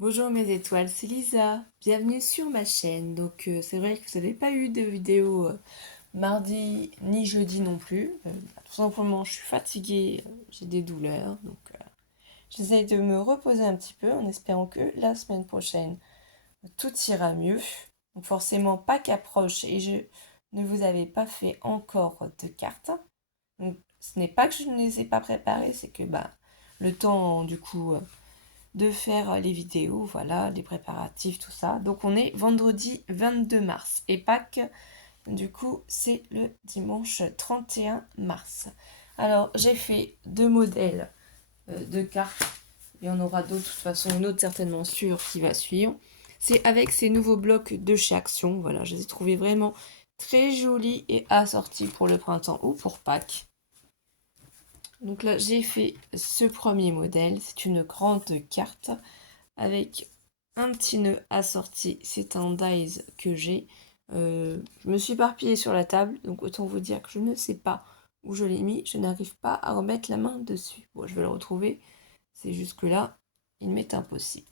Bonjour mes étoiles, c'est Lisa. Bienvenue sur ma chaîne. C'est vrai que vous n'avez pas eu de vidéo mardi ni jeudi non plus. Tout simplement je suis fatiguée, j'ai des douleurs. J'essaye de me reposer un petit peu en espérant que la semaine prochaine tout ira mieux. Donc forcément Pâques approche et je ne vous avais pas fait encore de cartes. Donc ce n'est pas que je ne les ai pas préparées, c'est que le temps du coup de faire les vidéos, voilà, les préparatifs, tout ça. Donc on est vendredi 22 mars et Pâques, du coup, c'est le dimanche 31 mars. Alors j'ai fait deux modèles de cartes. Il y en aura d'autres, de toute façon, une autre certainement sûre qui va suivre. C'est avec ces nouveaux blocs de chez Action. Voilà, je les ai trouvés vraiment très jolis et assortis pour le printemps ou pour Pâques. Donc là, j'ai fait ce premier modèle. C'est une grande carte avec un petit nœud assorti. C'est un dies que j'ai. Je me suis éparpillée sur la table, donc autant vous dire que je ne sais pas où je l'ai mis. Je n'arrive pas à remettre la main dessus. Bon, je vais le retrouver. C'est juste que là, il m'est impossible.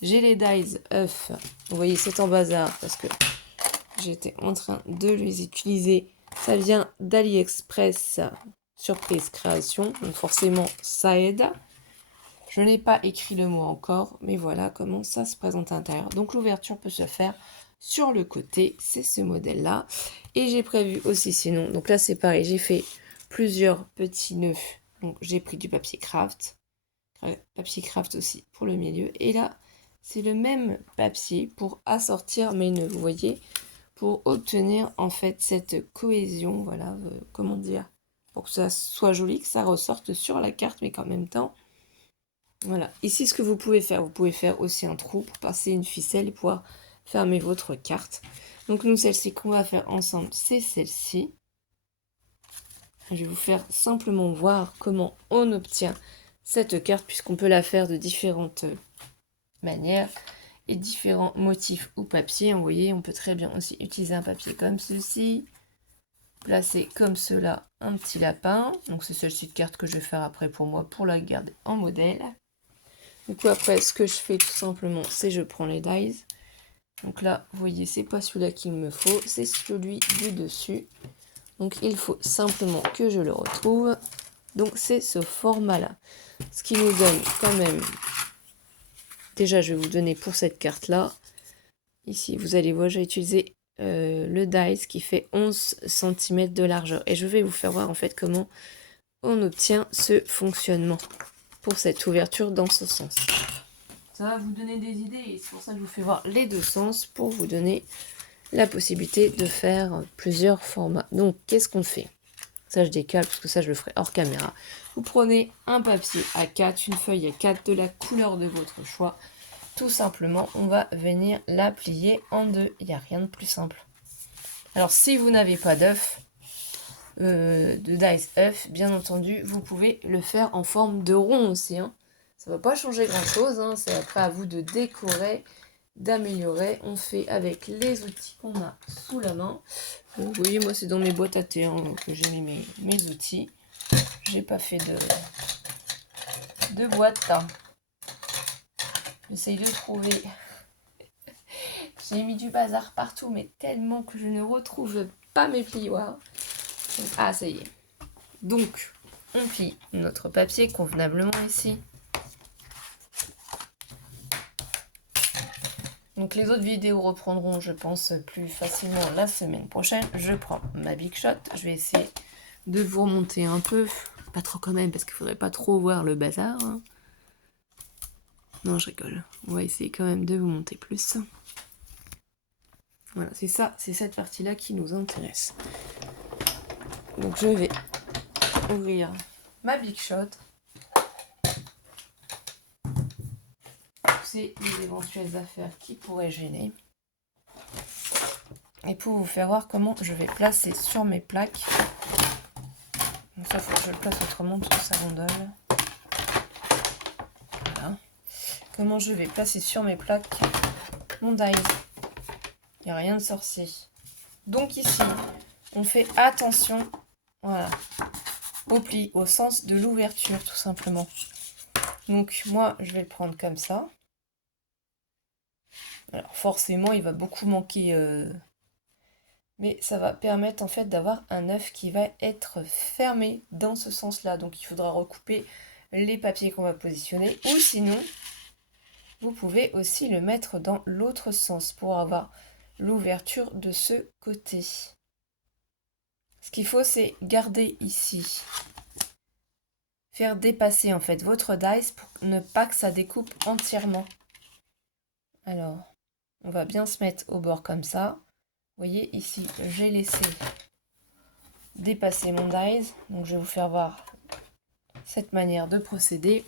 J'ai les dies œufs. Vous voyez, c'est en bazar parce que j'étais en train de les utiliser. Ça vient d'AliExpress. Surprise création. Donc forcément, ça aide. Je n'ai pas écrit le mot encore, mais voilà comment ça se présente à l'intérieur. Donc l'ouverture peut se faire sur le côté, c'est ce modèle-là. Et j'ai prévu aussi sinon, donc là c'est pareil, j'ai fait plusieurs petits nœuds. Donc j'ai pris du papier craft aussi pour le milieu. Et là, c'est le même papier pour assortir mes nœuds, vous voyez, pour obtenir en fait cette cohésion, voilà, comment dire, pour que ça soit joli, que ça ressorte sur la carte, mais qu'en même temps, voilà. Ici, ce que vous pouvez faire aussi un trou pour passer une ficelle et pouvoir fermer votre carte. Donc nous, celle-ci qu'on va faire ensemble, c'est celle-ci. Je vais vous faire simplement voir comment on obtient cette carte, puisqu'on peut la faire de différentes manières et différents motifs ou papiers. Vous voyez, on peut très bien aussi utiliser un papier comme ceci, placer comme cela un petit lapin. Donc c'est celle-ci de carte que je vais faire après pour moi, pour la garder en modèle. Du coup, après, ce que je fais tout simplement, c'est je prends les dies. Donc là, vous voyez, c'est pas celui-là qu'il me faut, c'est celui du dessus. Donc il faut simplement que je le retrouve. Donc c'est ce format-là. Ce qui nous donne quand même... Déjà, je vais vous donner pour cette carte-là. Ici, vous allez voir, j'ai utilisé le dies qui fait 11 cm de largeur. Et je vais vous faire voir en fait comment on obtient ce fonctionnement pour cette ouverture dans ce sens. Ça va vous donner des idées et c'est pour ça que je vous fais voir les deux sens pour vous donner la possibilité de faire plusieurs formats. Donc, qu'est-ce qu'on fait? Ça, je décale parce que ça, je le ferai hors caméra. Vous prenez un papier A4, une feuille A4 de la couleur de votre choix. Tout simplement, on va venir la plier en deux. Il n'y a rien de plus simple. Alors, si vous n'avez pas d'œuf, de dice œuf, bien entendu, vous pouvez le faire en forme de rond aussi. Hein. Ça ne va pas changer grand-chose. Hein. C'est après à vous de décorer, d'améliorer. On fait avec les outils qu'on a sous la main. Vous voyez, moi, c'est dans mes boîtes à thé hein, que j'ai mis mes outils. J'ai pas fait de boîte. Hein. J'essaye de trouver. J'ai mis du bazar partout, mais tellement que je ne retrouve pas mes plioirs. Ah, ça y est. Donc, on plie notre papier convenablement ici. Donc les autres vidéos reprendront, je pense, plus facilement la semaine prochaine. Je prends ma Big Shot. Je vais essayer de vous remonter un peu. Pas trop quand même, parce qu'il faudrait pas trop voir le bazar. Hein. Non, je rigole. On va essayer quand même de vous monter plus. Voilà, c'est ça, c'est cette partie-là qui nous intéresse. Donc je vais ouvrir ma Big Shot. Pousser les éventuelles affaires qui pourraient gêner. Et pour vous faire voir comment je vais placer sur mes plaques. Donc ça, il faut que je le place autrement parce que ça rondole. Voilà. Comment je vais placer sur mes plaques mon dies. Il n'y a rien de sorcier. Donc ici, on fait attention, voilà, au pli, au sens de l'ouverture tout simplement. Donc moi, je vais le prendre comme ça. Alors forcément, il va beaucoup manquer, mais ça va permettre en fait d'avoir un œuf qui va être fermé dans ce sens-là. Donc il faudra recouper les papiers qu'on va positionner, ou sinon, vous pouvez aussi le mettre dans l'autre sens pour avoir l'ouverture de ce côté. Ce qu'il faut, c'est garder ici. Faire dépasser en fait votre dice pour ne pas que ça découpe entièrement. Alors, on va bien se mettre au bord comme ça. Vous voyez ici, j'ai laissé dépasser mon dice. Donc je vais vous faire voir cette manière de procéder.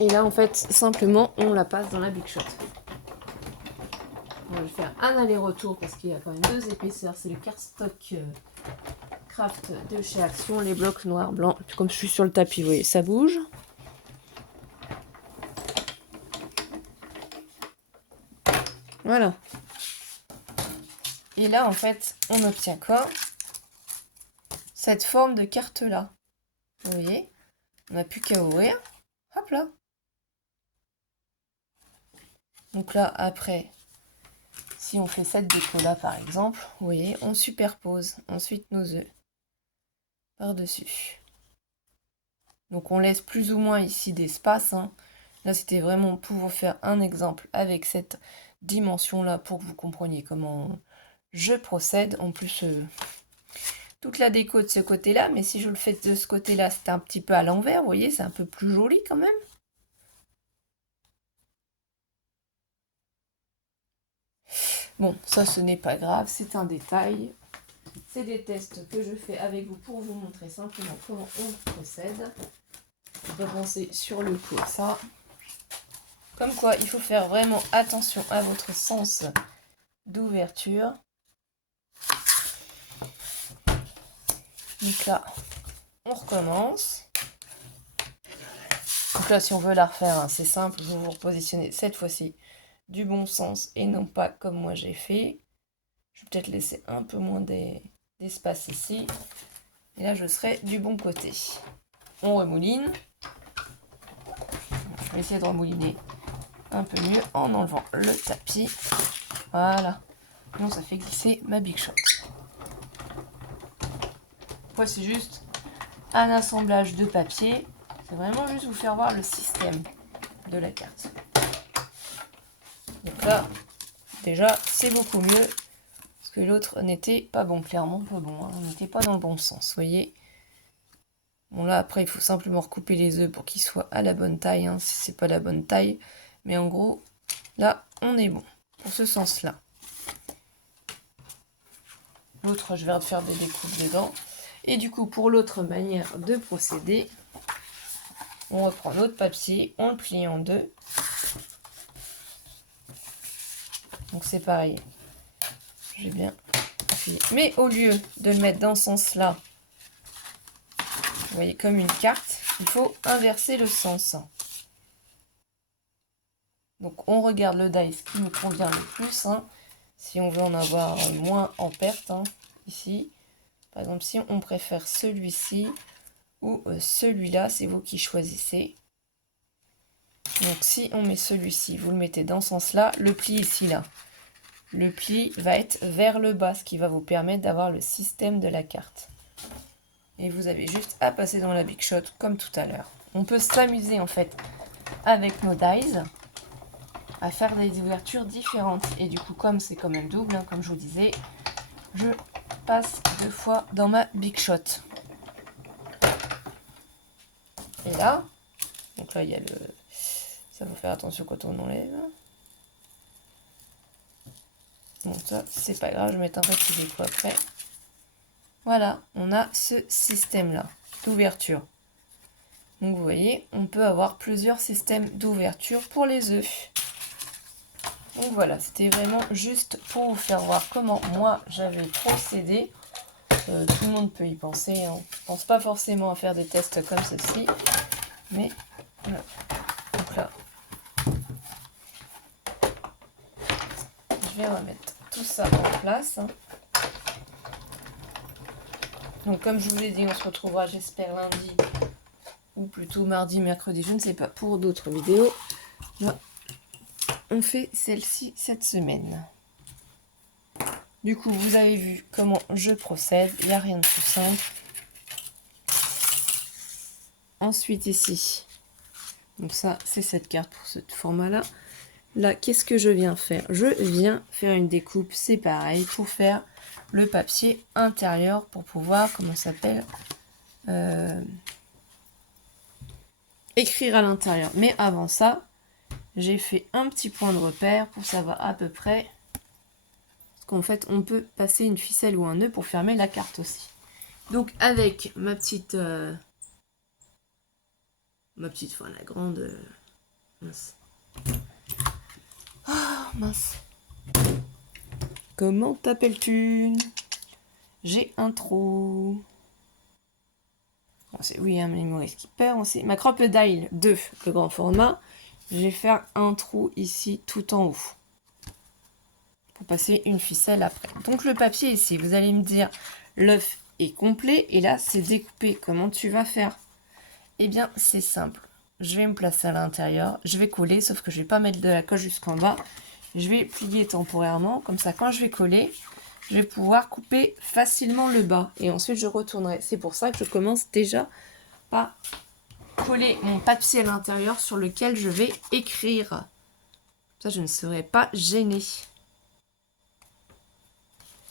Et là en fait, simplement, on la passe dans la Big Shot. On va faire un aller-retour parce qu'il y a quand même 2 épaisseurs. C'est le cardstock Craft de chez Action. Les blocs noirs, blancs. Comme je suis sur le tapis, vous voyez, ça bouge. Voilà. Et là, en fait, on obtient quoi? Cette forme de carte-là. Vous voyez? On n'a plus qu'à ouvrir. Hop là. Donc là, après, si on fait cette déco-là, par exemple, vous voyez, on superpose ensuite nos œufs par-dessus. Donc on laisse plus ou moins ici d'espace. Hein. Là, c'était vraiment pour vous faire un exemple avec cette dimension-là pour que vous compreniez comment je procède. En plus, toute la déco de ce côté-là, mais si je le fais de ce côté-là, c'est un petit peu à l'envers, vous voyez, c'est un peu plus joli quand même. Bon, ça, ce n'est pas grave, c'est un détail. C'est des tests que je fais avec vous pour vous montrer simplement comment on procède. Je vais penser sur le coup ça. Comme quoi, il faut faire vraiment attention à votre sens d'ouverture. Donc là, on recommence. Donc là, si on veut la refaire, hein, c'est simple, vous vous repositionnez cette fois-ci du bon sens et non pas comme moi j'ai fait. Je vais peut-être laisser un peu moins d'espace ici. Et là, je serai du bon côté. On remouline. Je vais essayer de remouliner un peu mieux en enlevant le tapis. Voilà. Donc ça fait glisser ma Big Shot. Moi, c'est juste un assemblage de papier. C'est vraiment juste vous faire voir le système de la carte. Donc là, déjà, c'est beaucoup mieux. Parce que l'autre n'était pas bon, clairement pas bon. Hein. On n'était pas dans le bon sens, vous voyez. Bon là, après, il faut simplement recouper les œufs pour qu'ils soient à la bonne taille. Hein, si c'est pas la bonne taille. Mais en gros, là, on est bon. Pour ce sens-là. L'autre, je vais refaire des découpes dedans. Et du coup, pour l'autre manière de procéder, on reprend notre papier, on le plie en deux. Donc c'est pareil. J'ai bien appuyé. Mais au lieu de le mettre dans ce sens-là, vous voyez, comme une carte, il faut inverser le sens. Donc on regarde le dice qui nous convient le plus. Hein, si on veut en avoir moins en perte, hein, ici. Par exemple, si on préfère celui-ci ou celui-là, c'est vous qui choisissez. Donc si on met celui-ci, vous le mettez dans ce sens-là, le pli ici, là. Le pli va être vers le bas, ce qui va vous permettre d'avoir le système de la carte. Et vous avez juste à passer dans la Big Shot comme tout à l'heure. On peut s'amuser en fait avec nos dies à faire des ouvertures différentes. Et du coup, comme c'est quand même double, hein, comme je vous disais, je passe 2 fois dans ma Big Shot. Et là, donc là il y a le... Ça faut faire attention quand on enlève. Bon ça, c'est pas grave, je vais mettre un petit déco après. Voilà, on a ce système-là d'ouverture. Donc vous voyez, on peut avoir plusieurs systèmes d'ouverture pour les œufs. Donc voilà, c'était vraiment juste pour vous faire voir comment moi j'avais procédé. Tout le monde peut y penser. Hein. Je ne pense pas forcément à faire des tests comme ceci. Mais voilà. Donc là, je vais remettre tout ça en place. Donc comme je vous l'ai dit, on se retrouvera j'espère lundi. Ou plutôt mardi, mercredi, je ne sais pas, pour d'autres vidéos. Là, on fait celle-ci cette semaine. Du coup, vous avez vu comment je procède. Il n'y a rien de plus simple. Ensuite, ici. Donc ça, c'est cette carte pour ce format-là. Là, qu'est-ce que je viens faire? Je viens faire une découpe, c'est pareil, pour faire le papier intérieur, pour pouvoir, comment ça s'appelle, écrire à l'intérieur. Mais avant ça, j'ai fait un petit point de repère pour savoir à peu près, parce qu'en fait, on peut passer une ficelle ou un nœud pour fermer la carte aussi. Donc, avec ma petite, enfin la grande, mince. Oh, mince. Comment t'appelles-tu? J'ai un trou. Oui, un memory skipper aussi. Ma crocodile 2, le grand format. Je vais faire un trou ici tout en haut. Pour passer une ficelle après. Donc le papier ici, vous allez me dire, l'œuf est complet. Et là, c'est découpé. Comment tu vas faire? Eh bien, c'est simple. Je vais me placer à l'intérieur. Je vais coller, sauf que je ne vais pas mettre de la colle jusqu'en bas. Je vais plier temporairement. Comme ça, quand je vais coller, je vais pouvoir couper facilement le bas. Et ensuite, je retournerai. C'est pour ça que je commence déjà par coller mon papier à l'intérieur sur lequel je vais écrire. Ça, je ne serai pas gênée.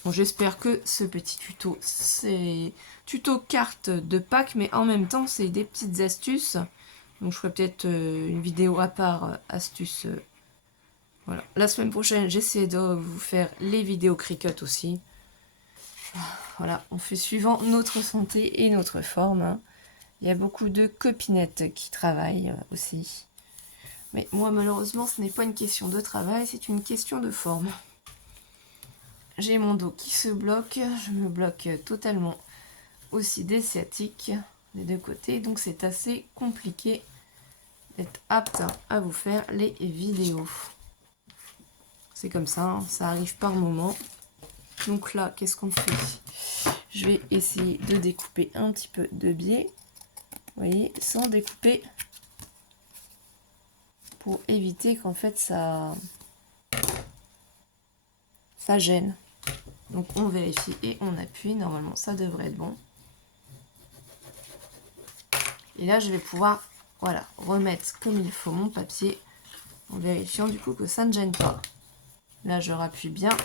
Bon, j'espère que ce petit tuto, c'est tuto carte de Pâques, mais en même temps, c'est des petites astuces. Donc, je ferai peut-être une vidéo à part astuces. Voilà. La semaine prochaine, j'essaie de vous faire les vidéos Cricut aussi. Voilà, on fait suivant notre santé et notre forme. Hein. Il y a beaucoup de copinettes qui travaillent aussi. Mais moi, malheureusement, ce n'est pas une question de travail, c'est une question de forme. J'ai mon dos qui se bloque, je me bloque totalement aussi des sciatiques des deux côtés, donc c'est assez compliqué d'être apte à vous faire les vidéos. C'est comme ça, hein, ça arrive par moment. Donc là, qu'est-ce qu'on fait? Je vais essayer de découper un petit peu de biais, vous voyez, sans découper, pour éviter qu'en fait ça gêne. Donc on vérifie et on appuie, normalement ça devrait être bon. Et là je vais pouvoir, voilà, remettre comme il faut mon papier, en vérifiant du coup que ça ne gêne pas. Là je rappuie bien,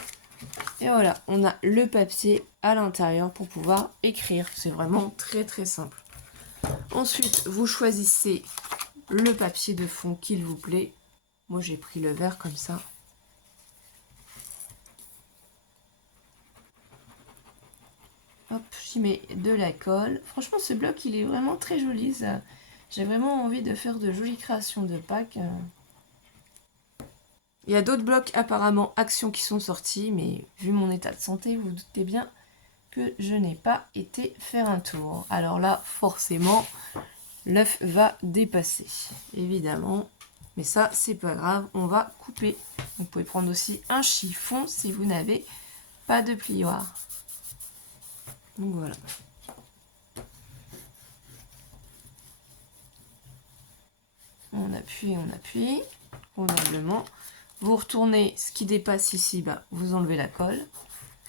et voilà, on a le papier à l'intérieur pour pouvoir écrire. C'est vraiment très très simple. Ensuite, vous choisissez le papier de fond qu'il vous plaît. Moi j'ai pris le vert comme ça. Hop, j'y mets de la colle. Franchement, ce bloc, il est vraiment très joli. J'ai vraiment envie de faire de jolies créations de Pâques. Il y a d'autres blocs, apparemment, actions qui sont sortis. Mais vu mon état de santé, vous vous doutez bien que je n'ai pas été faire un tour. Alors là, forcément, l'œuf va dépasser. Évidemment. Mais ça, c'est pas grave. On va couper. Vous pouvez prendre aussi un chiffon si vous n'avez pas de plioir. Donc voilà. On appuie, convenablement. Vous retournez ce qui dépasse ici, bah, vous enlevez la colle.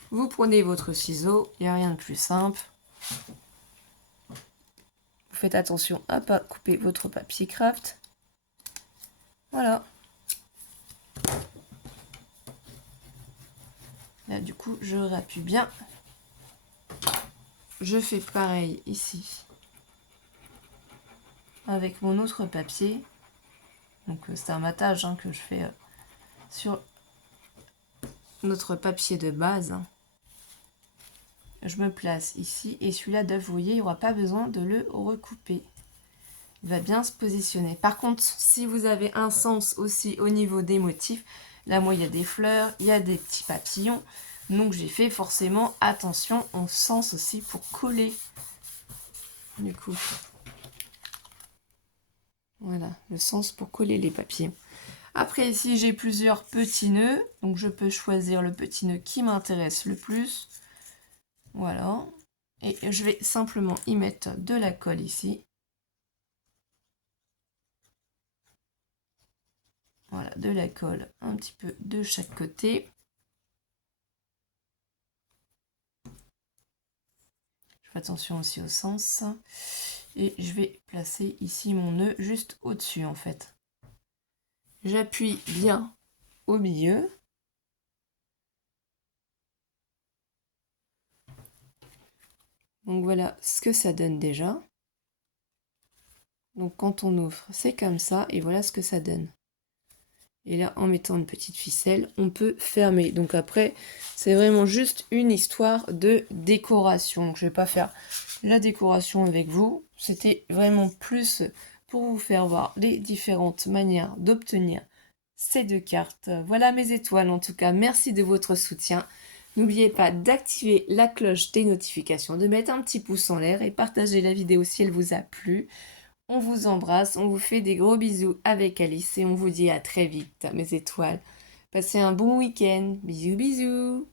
Vous prenez votre ciseau, il n'y a rien de plus simple. Vous faites attention à ne pas couper votre papier craft. Voilà. Là, du coup, je rappuie bien. Je fais pareil ici avec mon autre papier. Donc, c'est un matage hein, que je fais sur notre papier de base. Je me place ici et celui-là d'œuf, vous voyez, il n'y aura pas besoin de le recouper. Il va bien se positionner. Par contre, si vous avez un sens aussi au niveau des motifs, là moi il y a des fleurs, il y a des petits papillons, donc j'ai fait forcément attention au sens aussi pour coller. Du coup, voilà, le sens pour coller les papillons. Après ici j'ai plusieurs petits nœuds, donc je peux choisir le petit nœud qui m'intéresse le plus. Voilà, et je vais simplement y mettre de la colle ici. Voilà, voilà, de la colle un petit peu de chaque côté. Je fais attention aussi au sens. Et je vais placer ici mon nœud juste au-dessus en fait. J'appuie bien au milieu. Donc voilà ce que ça donne déjà. Donc quand on ouvre, c'est comme ça et voilà ce que ça donne. Et là, en mettant une petite ficelle, on peut fermer. Donc après, c'est vraiment juste une histoire de décoration. Donc je vais pas faire la décoration avec vous. C'était vraiment plus pour vous faire voir les différentes manières d'obtenir ces deux cartes. Voilà mes étoiles en tout cas. Merci de votre soutien. N'oubliez pas d'activer la cloche des notifications, de mettre un petit pouce en l'air et partager la vidéo si elle vous a plu. On vous embrasse, on vous fait des gros bisous avec Alice et on vous dit à très vite, mes étoiles. Passez un bon week-end. Bisous, bisous.